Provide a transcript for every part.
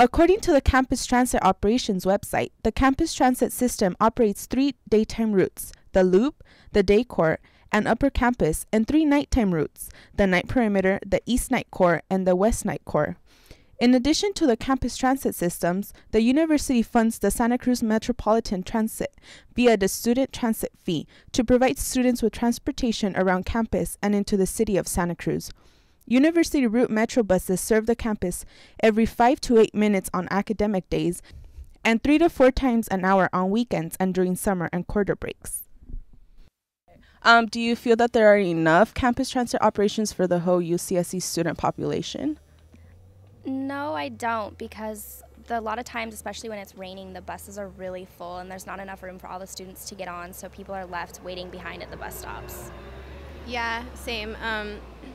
According to the Campus Transit Operations website, the Campus Transit system operates 3 daytime routes, the Loop, the Day Court, and Upper Campus, and 3 nighttime routes, the Night Perimeter, the East Night Core, and the West Night Core. In addition to the campus transit systems, the university funds the Santa Cruz Metropolitan Transit via the student transit fee to provide students with transportation around campus and into the city of Santa Cruz. University route metro buses serve the campus every 5 to 8 minutes on academic days and 3 to 4 times an hour on weekends and during summer and quarter breaks. Do you feel that there are enough campus transit operations for the whole UCSC student population? No, I don't, because a lot of times, especially when it's raining, the buses are really full and there's not enough room for all the students to get on, so people are left waiting behind at the bus stops. Yeah, same.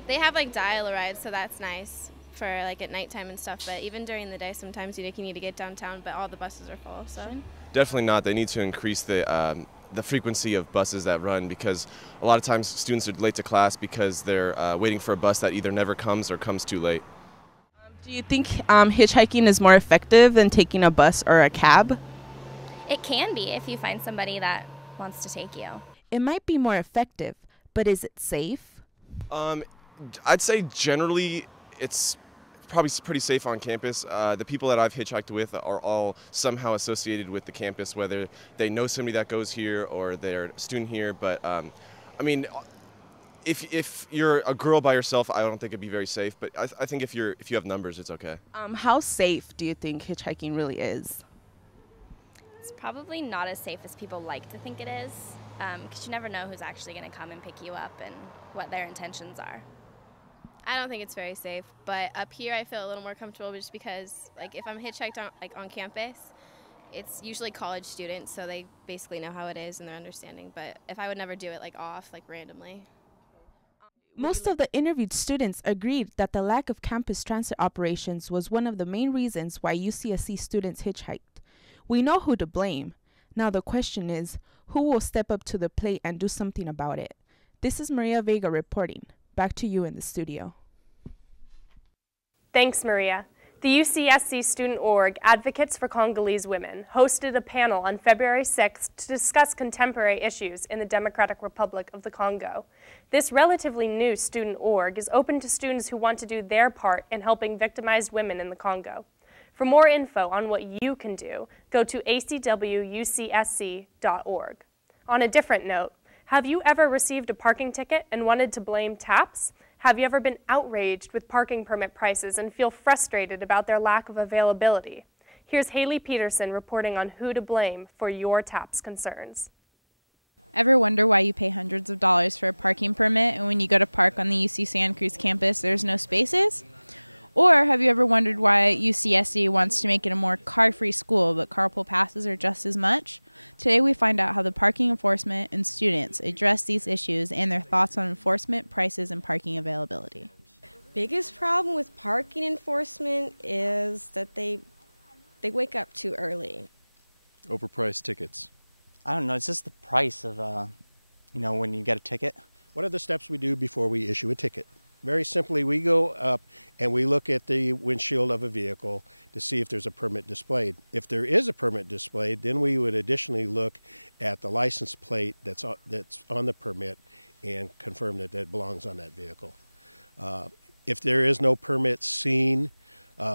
They have like dial-a-ride, so that's nice for like at nighttime and stuff, but even during the day sometimes you need to get downtown, but all the buses are full. So definitely not. They need to increase the frequency of buses that run, because a lot of times students are late to class because they're waiting for a bus that either never comes or comes too late. Do you think hitchhiking is more effective than taking a bus or a cab? It can be if you find somebody that wants to take you. It might be more effective, but is it safe? I'd say generally it's probably pretty safe on campus. The people that I've hitchhiked with are all somehow associated with the campus, whether they know somebody that goes here or they're a student here. But I mean, if you're a girl by yourself, I don't think it'd be very safe. But I think if you have numbers, it's okay. How safe do you think hitchhiking really is? It's probably not as safe as people like to think it is, because you never know who's actually going to come and pick you up and what their intentions are. I don't think it's very safe, but up here I feel a little more comfortable just because, like, if I'm hitchhiked on campus, it's usually college students, so they basically know how it is and they're understanding. But if I would never do it randomly. Most of the interviewed students agreed that the lack of campus transit operations was one of the main reasons why UCSC students hitchhiked. We know who to blame. Now the question is, who will step up to the plate and do something about it? This is Maria Vega reporting. Back to you in the studio. Thanks, Maria. The UCSC Student Org Advocates for Congolese Women hosted a panel on February 6th to discuss contemporary issues in the Democratic Republic of the Congo. This relatively new student org is open to students who want to do their part in helping victimized women in the Congo. For more info on what you can do, go to acwucsc.org. On a different note, have you ever received a parking ticket and wanted to blame TAPS? Have you ever been outraged with parking permit prices and feel frustrated about their lack of availability? Here's Haley Peterson reporting on who to blame for your TAPS concerns. Ever wonder why you pay hundreds of dollars for a parking permit and when you go to park on the UC Santa Cruz campus there's no spaces? Or have you ever wondered why UCSC wants to make it a more car-free school, but carpool passes are just as much? Today we find out how the parking enforcement and students address these issues and their thoughts on enforcement, prices, and parking availability. Biggest problem with parking enforcement is that they wake up too early. Overpriced tickets. I don't know, it's just the price of, when you get a ticket. What are the steps we do before we issue a ticket? Very simply, we go up and we look at the windshield of a vehicle to see if there's a permit displayed. If there is a permit displayed, then we would additionally look at the license plate that's on the permit and confirm that it belongs on that vehicle. If there is no permit seen,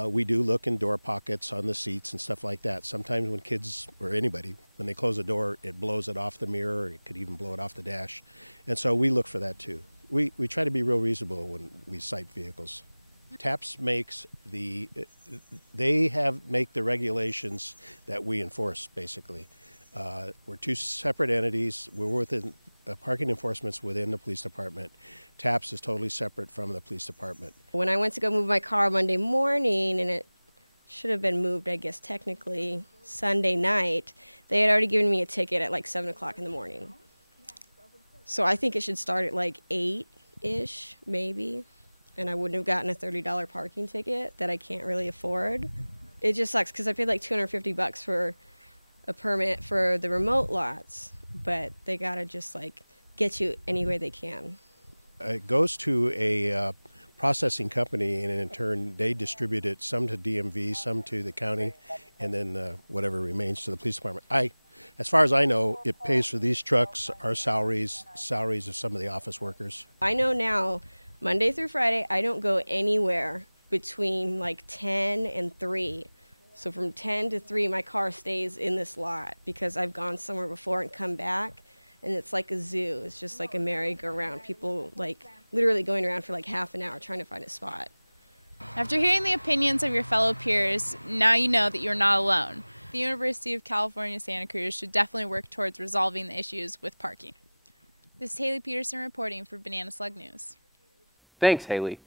we do look in door pockets on the seats and stuff like that. Sometimes when kids or anybody, when they close a door, it blows it off the mirror, or it could even blow it off the dash. And so we look for that too. We try to be real reasonable when we cite vehicles. TAPS makes make the regulations that we enforce, basically. We're two separate entities. We're within parking enforcement's within the police department. TAPS is totally separate from the police department. When I went to go move my car Monday morning, and it should have been moved, I guess, technically Sunday night, they had already given me a ticket at like 7 o'clock in the morning. So I think it should start at like 8-ish, maybe, and I wouldn't have gotten a $30 parking ticket that I can't really afford. It just sucks because I paid like $250 for a permit for the remote lots, but they gotta just like get you any way they can. It goes to a processing company, and in turn they distribute it, some to DMV, some to the county, and then whatever remains to the police department. As far as I know, it pays for these trucks, our salaries of some of the office workers. I know now, Monday through Friday, I don't go anywhere between like 10 and 3. So from 10 to 3, my car stays in this lot because I've gone somewhere before and come back, and it's like a zoo. It's just like a merry-go-round. People like literally going around for like half an hour trying to find a spot. After hearing the opinions of your fellow peers, now you know that you're not alone. The University of California, Santa Cruz should definitely work towards resolving the issues with parking. This is Haley Peterson reporting for Banana Slug News. Thanks, Haley.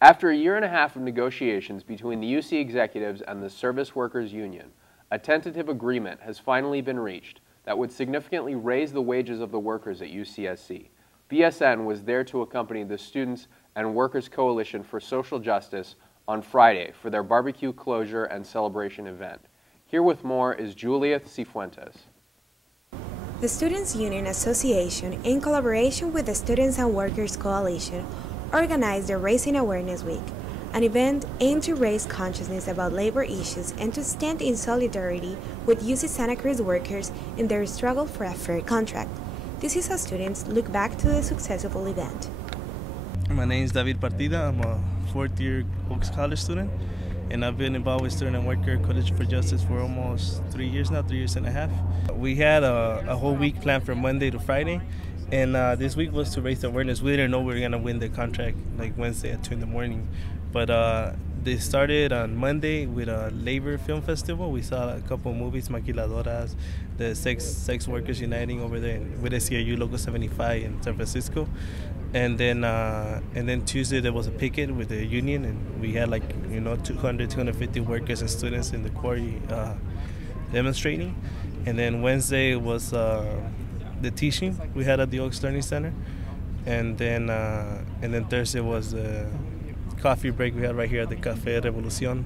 After a year and a half of negotiations between the UC executives and the Service Workers Union, a tentative agreement has finally been reached that would significantly raise the wages of the workers at UCSC. BSN was there to accompany the Students and Workers Coalition for Social Justice on Friday for their barbecue closure and celebration event. Here with more is Julia Cifuentes. The Students' Union Association, in collaboration with the Students and Workers Coalition, organized the Raising Awareness Week, an event aimed to raise consciousness about labor issues and to stand in solidarity with UC Santa Cruz workers in their struggle for a fair contract. This is how students look back to the successful event. My name is David Partida. I'm a fourth-year Oaks College student, and I've been involved with Student and Worker Coalition for Justice for almost 3 years now, 3 years and a half. We had a whole week planned from Monday to Friday, and this week was to raise the awareness. We didn't know we were going to win the contract like Wednesday at 2 in the morning, but they started on Monday with a labor film festival. We saw a couple of movies, Maquiladoras, the sex workers uniting over there with SCRU Local 75 in San Francisco. And then Tuesday there was a picket with the union, and we had 250 workers and students in the quarry demonstrating. And then Wednesday was the teaching we had at the Oaks Learning Center, and then Thursday was the coffee break we had right here at the Café Revolucion.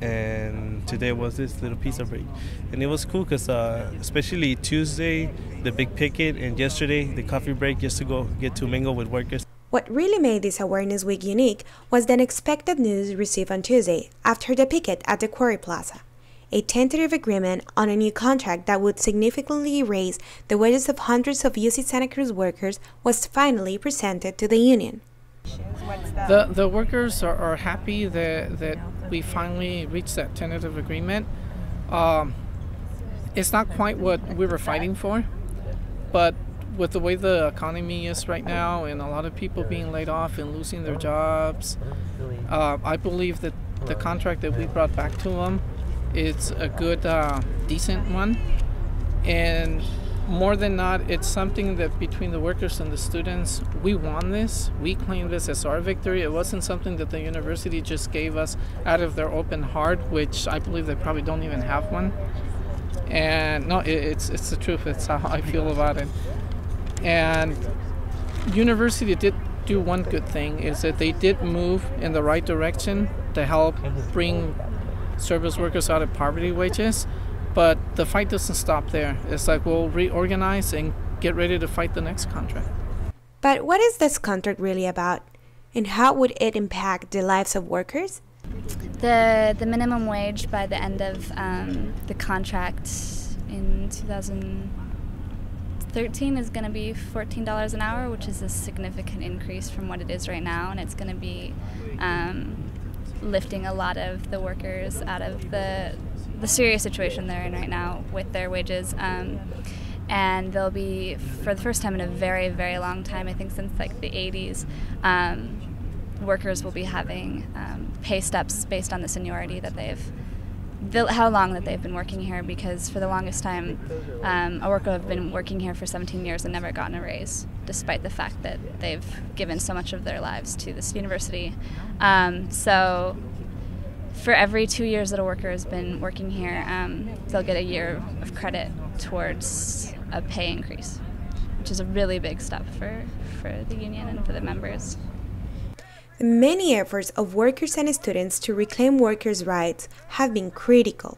And today was this little pizza break, and it was cool because especially Tuesday the big picket, and yesterday the coffee break, just to go get to mingle with workers. What really made this Awareness Week unique was the unexpected news received on Tuesday after the picket at the Quarry Plaza. A tentative agreement on a new contract that would significantly raise the wages of hundreds of UC Santa Cruz workers was finally presented to the union. The workers are happy that we finally reached that tentative agreement. It's not quite what we were fighting for, but with the way the economy is right now and a lot of people being laid off and losing their jobs, I believe that the contract that we brought back to them is a good, decent one. And more than not, it's something that between the workers and the students, we won this. We claim this as our victory. It wasn't something that the university just gave us out of their open heart, which I believe they probably don't even have one. And no, it's the truth. It's how I feel about it. And university did do one good thing, is that they did move in the right direction to help bring service workers out of poverty wages. But the fight doesn't stop there. It's like we'll reorganize and get ready to fight the next contract. But what is this contract really about? And how would it impact the lives of workers? The minimum wage by the end of the contract in 2013 is going to be $14 an hour, which is a significant increase from what it is right now. And it's going to be lifting a lot of the workers out of the serious situation they're in right now with their wages, and they'll be, for the first time in a very, very long time, I think since like the 80s, workers will be having pay steps based on the seniority that how long that they've been working here, because for the longest time a worker have been working here for 17 years and never gotten a raise, despite the fact that they've given so much of their lives to this university. So for every 2 years that a worker has been working here, they'll get a year of credit towards a pay increase, which is a really big step for the union and for the members. The many efforts of workers and students to reclaim workers' rights have been critical.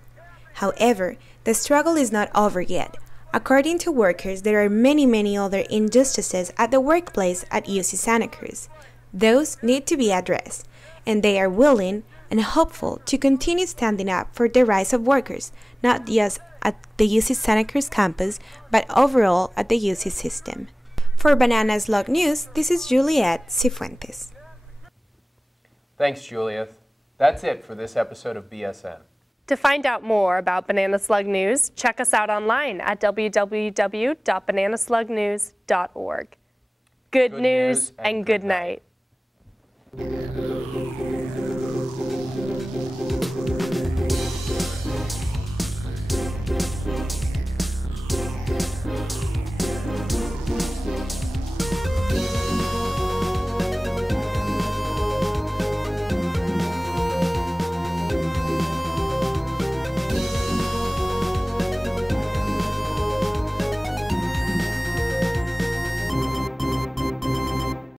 However, the struggle is not over yet. According to workers, there are many other injustices at the workplace at UC Santa Cruz. Those need to be addressed, and they are willing and hopeful to continue standing up for the rights of workers, not just at the UC Santa Cruz campus, but overall at the UC system. For Banana Slug News, this is Juliet Cifuentes. Thanks, Juliet. That's it for this episode of BSN. To find out more about Banana Slug News, check us out online at www.bananaslugnews.org. Good news and good night.